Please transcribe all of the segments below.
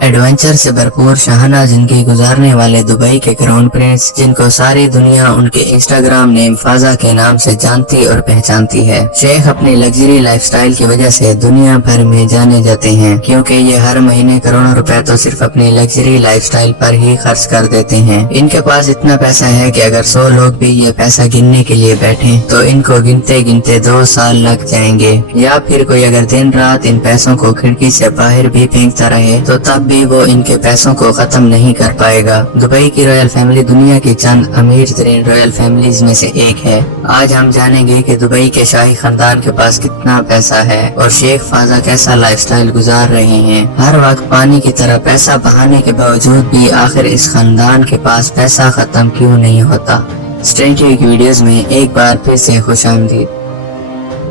Adventure से भरपूर शाहाना जिंदगी गुजारने वाले दुबई के क्राउन प्रिंस, जिनको सारी दुनिया उनके इंस्टाग्राम नेम फाजा के नाम से जानती और पहचानती है। शेख अपनी लग्जरी लाइफस्टाइल की वजह से दुनिया भर में जाने जाते हैं, क्योंकि ये हर महीने करोड़ों रुपए तो सिर्फ अपनी लग्जरी लाइफस्टाइल पर ही खर्च कर देते हैं। इनके पास इतना पैसा है कि अगर 100 लोग भी ये पैसा गिनने के लिए बैठे तो इनको गिनते गिनते 2 साल लग जाएंगे। या फिर कोई अगर दिन रात इन पैसों को खिड़की से बाहर भी फेंकता रहे तो तब भी वो इनके पैसों को खत्म नहीं कर पाएगा। दुबई की रॉयल फैमिली दुनिया की चंद अमीर तरीन रॉयल फैमिलीज में से एक है। आज हम जानेंगे कि दुबई के शाही खानदान के पास कितना पैसा है और शेख फाजा कैसा लाइफस्टाइल गुजार रहे हैं। हर वक्त पानी की तरह पैसा बहाने के बावजूद भी आखिर इस खानदान के पास पैसा खत्म क्यों नहीं होता। स्ट्रेंज वीडियोस में एक बार फिर से खुशामदीद।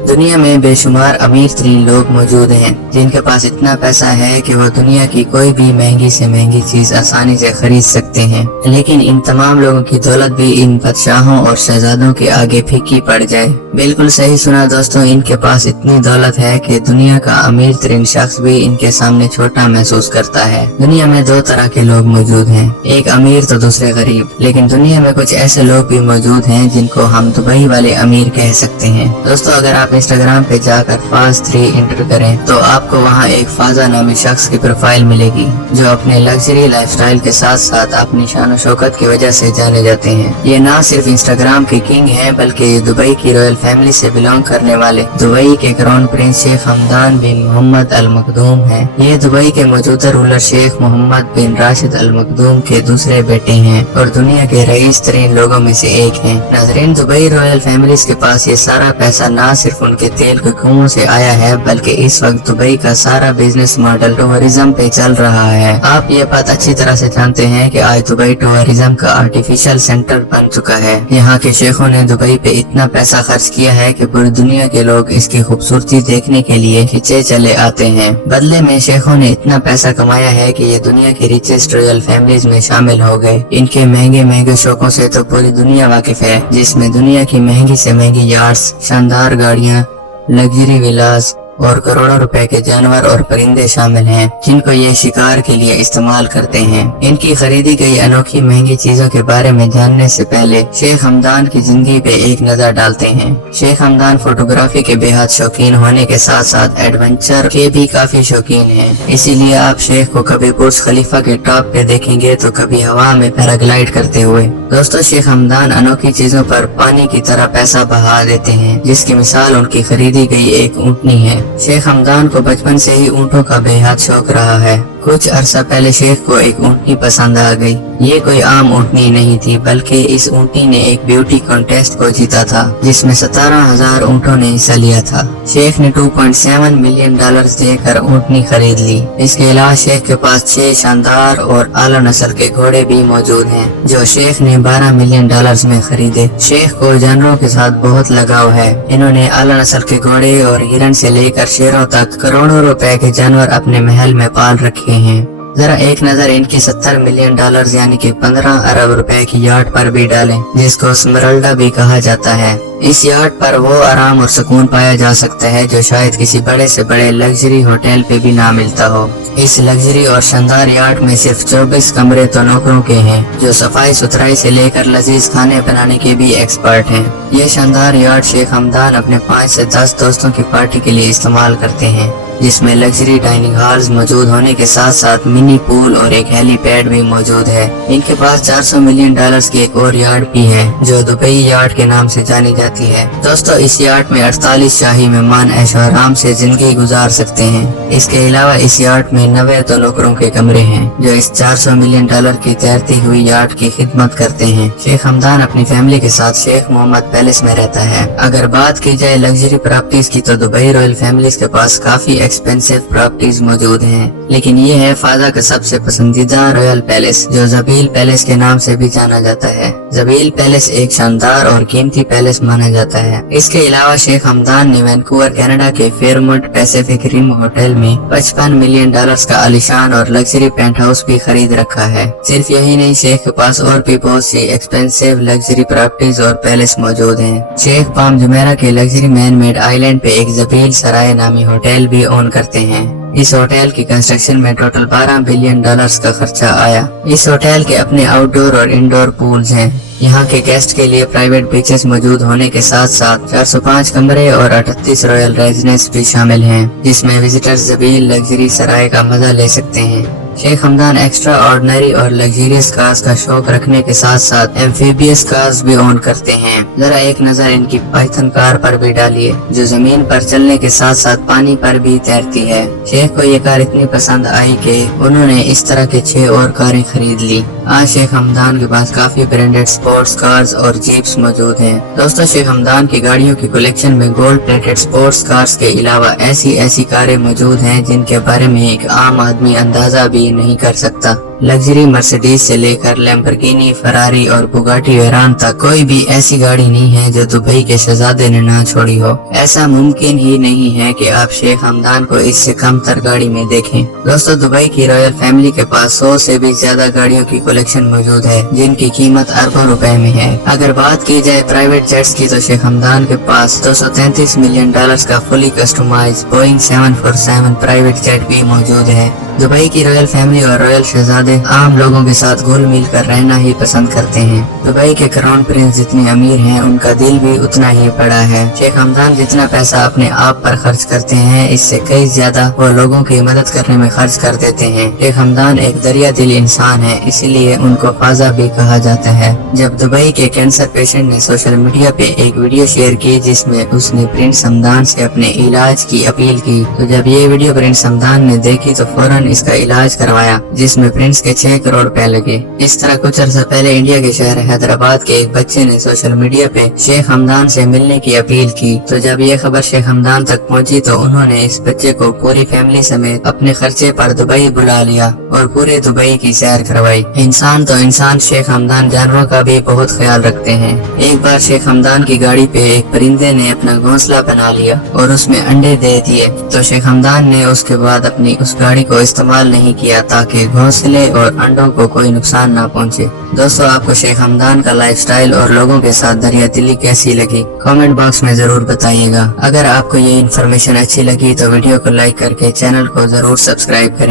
दुनिया में बेशुमार अमीर तरीन लोग मौजूद हैं, जिनके पास इतना पैसा है कि वो दुनिया की कोई भी महंगी से महंगी चीज आसानी से खरीद सकते हैं। लेकिन इन तमाम लोगों की दौलत भी इन बादशाहों और शहजादों के आगे फीकी पड़ जाए। बिल्कुल सही सुना दोस्तों, इनके पास इतनी दौलत है कि दुनिया का अमीर तरीन शख्स भी इनके सामने छोटा महसूस करता है। दुनिया में 2 तरह के लोग मौजूद हैं, एक अमीर तो दूसरे गरीब। लेकिन दुनिया में कुछ ऐसे लोग भी मौजूद हैं जिनको हम दुबई वाले अमीर कह सकते हैं। दोस्तों, अगर आप इंस्टाग्राम पे जाकर फाज3 इंटर करें तो आपको वहां एक फाजा नामी शख्स की प्रोफाइल मिलेगी, जो अपने लग्जरी लाइफस्टाइल के साथ साथ अपनी शान शौकत की वजह से जाने जाते हैं। ये ना सिर्फ इंस्टाग्राम के किंग हैं, बल्कि ये दुबई की रॉयल फैमिली से बिलोंग करने वाले दुबई के क्राउन प्रिंस शेख हमदान बिन मोहम्मद अल मखदूम हैं। ये दुबई के मौजूदा रूलर शेख मोहम्मद बिन राशिद अल मखदूम के दूसरे बेटे हैं और दुनिया के रईस तरीन लोगों में से एक हैं। नाज़रीन, दुबई रॉयल फैमिलीज के पास ये सारा पैसा ना सिर्फ उनके तेल के कुओं से आया है, बल्कि इस वक्त दुबई का सारा बिजनेस मॉडल टूरिज्म पे चल रहा है। आप ये बात अच्छी तरह से जानते हैं कि आज दुबई टूरिज्म का आर्टिफिशियल सेंटर बन चुका है। यहाँ के शेखों ने दुबई पे इतना पैसा खर्च किया है कि पूरी दुनिया के लोग इसकी खूबसूरती देखने के लिए खिंचे चले आते हैं। बदले में शेखों ने इतना पैसा कमाया है कि ये दुनिया की रिचेस्ट रॉयल फैमिलीज में शामिल हो गए। इनके महंगे महंगे शौकों से तो पूरी दुनिया वाकिफ है, जिसमें दुनिया की महंगी से महंगी यार्ड्स, शानदार गाड़ियाँ, लग्जरी विलास और करोड़ों रुपए के जानवर और परिंदे शामिल हैं, जिनको ये शिकार के लिए इस्तेमाल करते हैं। इनकी खरीदी गई अनोखी महंगी चीजों के बारे में जानने से पहले शेख हमदान की जिंदगी पे एक नजर डालते हैं। शेख हमदान फोटोग्राफी के बेहद शौकीन होने के साथ साथ एडवेंचर के भी काफी शौकीन हैं। इसीलिए आप शेख को कभी बुर्ज खलीफा के टॉप पे देखेंगे तो कभी हवा में पैराग्लाइड करते हुए। दोस्तों, शेख हमदान अनोखी चीजों पर पानी की तरह पैसा बहा देते हैं, जिसकी मिसाल उनकी खरीदी गई एक ऊँटनी है। शेख हमदान को बचपन से ही ऊँटों का बेहद शौक रहा है। कुछ अरसा पहले शेख को एक ऊँटनी पसंद आ गई। ये कोई आम ऊँटनी नहीं थी, बल्कि इस ऊँटनी ने एक ब्यूटी कॉन्टेस्ट को जीता था, जिसमें 17,000 ऊँटों ने हिस्सा लिया था। शेख ने $2.7 मिलियन देकर ऊँटनी खरीद ली। इसके अलावा शेख के पास 6 शानदार और आला नस्ल के घोड़े भी मौजूद हैं, जो शेख ने $12 मिलियन में खरीदे। शेख को जानवरों के साथ बहुत लगाव है। इन्होंने आला नस्ल के घोड़े और हिरन से लेकर शेरों तक करोड़ों रुपए के जानवर अपने महल में पाल रखे हैं। जरा एक नजर इनके $70 मिलियन यानी कि 15 अरब रुपए की यार्ड पर भी डालें, जिसको स्मरल्डा भी कहा जाता है। इस यार्ड पर वो आराम और सुकून पाया जा सकता है जो शायद किसी बड़े से बड़े लग्जरी होटल पे भी ना मिलता हो। इस लग्जरी और शानदार यार्ड में सिर्फ 24 कमरे तो नौकरों के हैं, जो सफाई सुथराई से लेकर लजीज खाने बनाने के भी एक्सपर्ट हैं। ये शानदार यार्ड शेख हमदान अपने 5 से 10 दोस्तों की पार्टी के लिए इस्तेमाल करते हैं, जिसमें लग्जरी डाइनिंग हॉल्स मौजूद होने के साथ साथ मिनी पूल और एक हेलीपैड भी मौजूद है। इनके पास $400 मिलियन की एक और यार्ड भी है, जो दुबई यार्ड के नाम से जानी जाती है। दोस्तों, इस यार्ड में 48 शाही मेहमान ऐशो आराम से जिंदगी गुजार सकते हैं। इसके अलावा इस यार्ड में 90 तो नौकरों के कमरे हैं, जो इस $400 मिलियन की तैरती हुई यार्ड की खिदमत करते हैं। शेख हमदान अपनी फैमिली के साथ शेख मोहम्मद पैलेस में रहता है। अगर बात की जाए लग्जरी प्रॉपर्टीज की तो दुबई रॉयल फैमिलीज के पास काफी एक्सपेंसिव प्रॉपर्टीज मौजूद हैं, लेकिन ये है फाजा का सबसे पसंदीदा रॉयल पैलेस, जो जबील पैलेस के नाम से भी जाना जाता है। जबील पैलेस एक शानदार और कीमती पैलेस माना जाता है। इसके अलावा शेख हमदान ने वैंकूवर कनाडा के फेयरमोंट पैसिफिक रिम होटल में $55 मिलियन का आलीशान और लग्जरी पेंट हाउस भी खरीद रखा है। सिर्फ यही नहीं, शेख के पास और भी बहुत सी एक्सपेंसिव लग्जरी प्रॉपर्टीज और पैलेस मौजूद हैं। शेख पाम जुमेरा के लग्जरी मैन मेड आइलैंड पे एक जबील सराय नामी होटल भी ओन करते हैं। इस होटल की कंस्ट्रक्शन में टोटल $12 बिलियन का खर्चा आया। इस होटल के अपने आउटडोर और इंडोर पूल्स हैं। यहाँ के गेस्ट के लिए प्राइवेट बीचेस मौजूद होने के साथ साथ 405 कमरे और 38 रॉयल रेजिडेंस भी शामिल हैं, जिसमें विजिटर्स जबील लग्जरी सराय का मजा ले सकते हैं। शेख हमदान एक्स्ट्रा ऑर्डिनरी और लग्जरियस कार्स का शौक रखने के साथ साथ एम्फीबियस कार्स भी ओन करते हैं। जरा एक नजर इनकी पाइथन कार पर भी डालिए, जो जमीन पर चलने के साथ साथ पानी पर भी तैरती है। शेख को ये कार इतनी पसंद आई कि उन्होंने इस तरह के 6 और कारें खरीद ली। आज शेख हमदान के पास काफी ब्रांडेड स्पोर्ट्स कार्स और जीप्स मौजूद हैं। दोस्तों, शेख हमदान की गाड़ियों की कलेक्शन में गोल्ड प्लेटेड स्पोर्ट्स कार्स के अलावा ऐसी कारें मौजूद हैं जिनके बारे में एक आम आदमी अंदाजा भी नहीं कर सकता। लग्जरी मर्सिडीज से लेकर लैम्बोर्गिनी, फरारी और बुगाटी वेरान तक कोई भी ऐसी गाड़ी नहीं है जो दुबई के शहजादे ने ना छोड़ी हो। ऐसा मुमकिन ही नहीं है कि आप शेख हमदान को इससे कम तर गाड़ी में देखें। दोस्तों, दुबई की रॉयल फैमिली के पास 100 से भी ज्यादा गाड़ियों की कलेक्शन मौजूद है, जिनकी कीमत अरबों रुपए में है। अगर बात की जाए प्राइवेट जेट्स की तो शेख हमदान के पास $233 मिलियन का fully customised Boeing 747 private jet भी मौजूद है। दुबई की रॉयल फैमिली और रॉयल शहजादे आम लोगों के साथ घुल मिल कर रहना ही पसंद करते हैं। दुबई के क्राउन प्रिंस जितने अमीर हैं, उनका दिल भी उतना ही बड़ा है। शेख हमदान जितना पैसा अपने आप पर खर्च करते हैं, इससे कई ज्यादा वो लोगों की मदद करने में खर्च कर देते हैं। शेख हमदान एक दरिया दिल इंसान है, इसीलिए उनको फाजा भी कहा जाता है। जब दुबई के कैंसर पेशेंट ने सोशल मीडिया पे एक वीडियो शेयर की जिसमें उसने प्रिंस हमदान से अपने इलाज की अपील की, तो जब ये वीडियो प्रिंस हमदान ने देखी तो फौरन इसका इलाज करवाया, जिसमें प्रिंस के 6 करोड़ रुपए लगे। इस तरह कुछ अर्सा पहले इंडिया के शहर हैदराबाद के एक बच्चे ने सोशल मीडिया पे शेख हमदान से मिलने की अपील की, तो जब ये खबर शेख हमदान तक पहुंची तो उन्होंने इस बच्चे को पूरी फैमिली समेत अपने खर्चे पर दुबई बुला लिया और पूरे दुबई की सैर करवाई। इंसान तो इंसान, शेख हमदान जानवरों का भी बहुत ख्याल रखते हैं। एक बार शेख हमदान की गाड़ी पे एक परिंदे ने अपना घोंसला बना लिया और उसमें अंडे दे दिए, तो शेख हमदान ने उसके बाद अपनी उस गाड़ी को इस्तेमाल नहीं किया ताकि घोंसले और अंडों को कोई नुकसान ना पहुंचे। दोस्तों, आपको शेख हमदान का लाइफस्टाइल और लोगों के साथ दरिया दिली कैसी लगी, कमेंट बॉक्स में जरूर बताइएगा। अगर आपको ये इन्फॉर्मेशन अच्छी लगी तो वीडियो को लाइक करके चैनल को जरूर सब्सक्राइब करें।